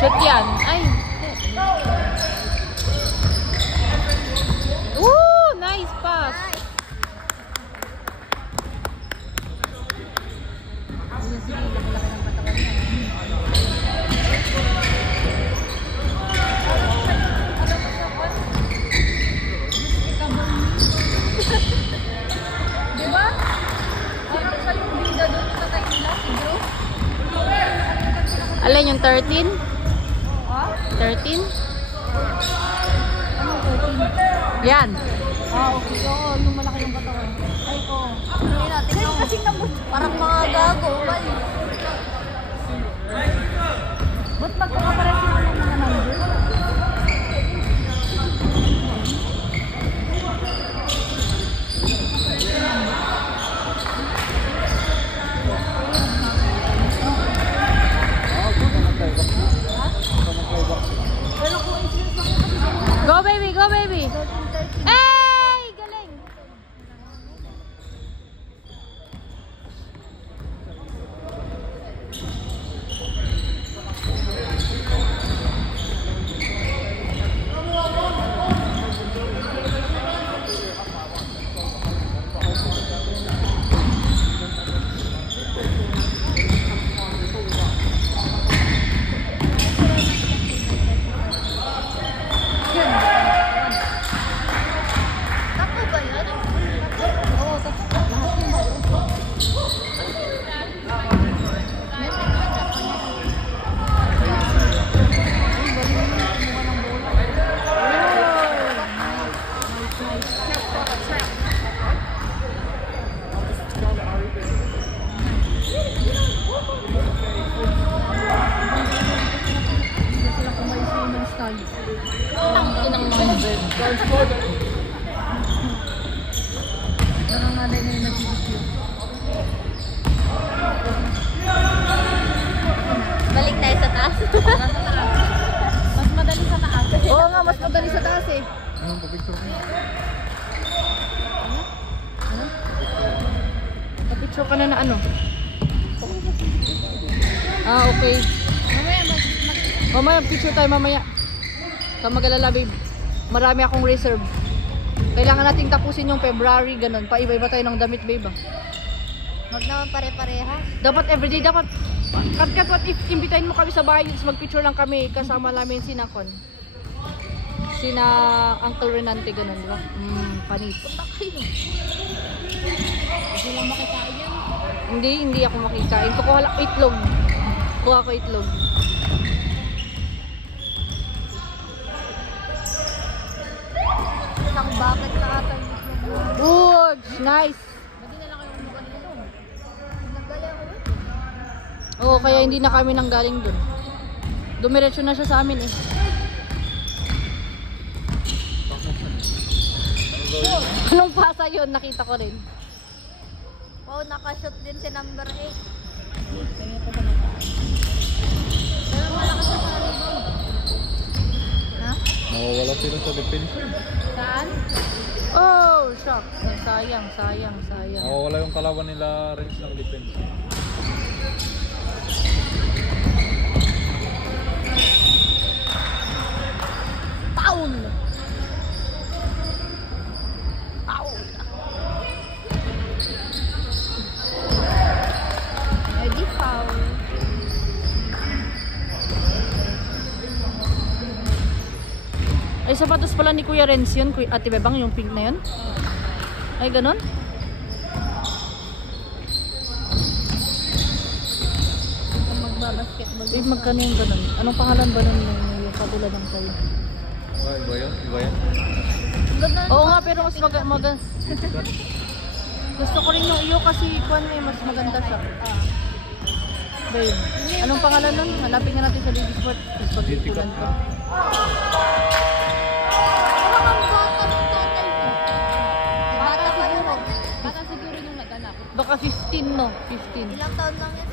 Shoot yan. Ay. Woo! Nice pass. Diba? Parang siya yung bida doon sa tayo nila, si Bro. Alin yung 13? Ha? 13? Ano 13? Yan. Okay. Oo, yung malaki yung katawan. Ay, oo. Hindi natin. Ngayon kasi parang mga gago. Ba't magkakapares sila ng mga number? Go baby, go baby. Hey, galing. Tapo ba yan? Oo, tapo. Lahat yung tapo. Balik tayo sa taas. Mas madali sa taas. Oo nga, mas madali sa taas eh. Papicture ka na na ano? Ah, okay. Mamaya, picture tayo mamaya. Sa mag-alala, babe. Marami akong reserve. Kailangan nating tapusin yung February, ganun. Paiba-iba tayo ng damit, babe. Wag naman pare-pareha. Dapat everyday, dapat kat what if imbitahin mo kami sa bahay, mag-picture lang kami kasama namin sina Uncle Renante, ganun, di ba? Panis. Punta kayo. Hindi lang makikain yan. Hindi ako makikain. Kukuha lang itlog. Kuha ko itlog. Isang bucket na ata yung itlog. Good! Nice! Hindi na lang kayo kumuha nila doon. Naggaling ako. Oo, kaya hindi na kami nanggaling dun. Dumiretso na siya sa amin eh. Anong pasa yun? Nakita ko rin. Wow, nakashoot din si number 8. Pero malakas na sa rebound. Ha? Nawawala sila sa depensa. Saan? Oh, shock. Sayang. Nawawala yung kalaban nila rin ng depensa. Paul! Ready, foul. Ay, sapatos pala ni Kuya Renz yun. Ate Bebang, yung pink na yun. Ay, ganun? Magbabasketball. Babe, magkano yung ganun? Anong pangalan ba nun yung katulad ng sa'yo? Iba yan? Iba yan? Oo nga, pero mas maganda. Gusto ko rin yung iyo kasi kwan eh, mas maganda siya. Babe, anong pangalan nun? Hanapin nga natin sa Lady Sport. Mas pagkukulan ko. Bata siguro yung nag-anak. Baka 15 no? 15. Ilang taon lang yan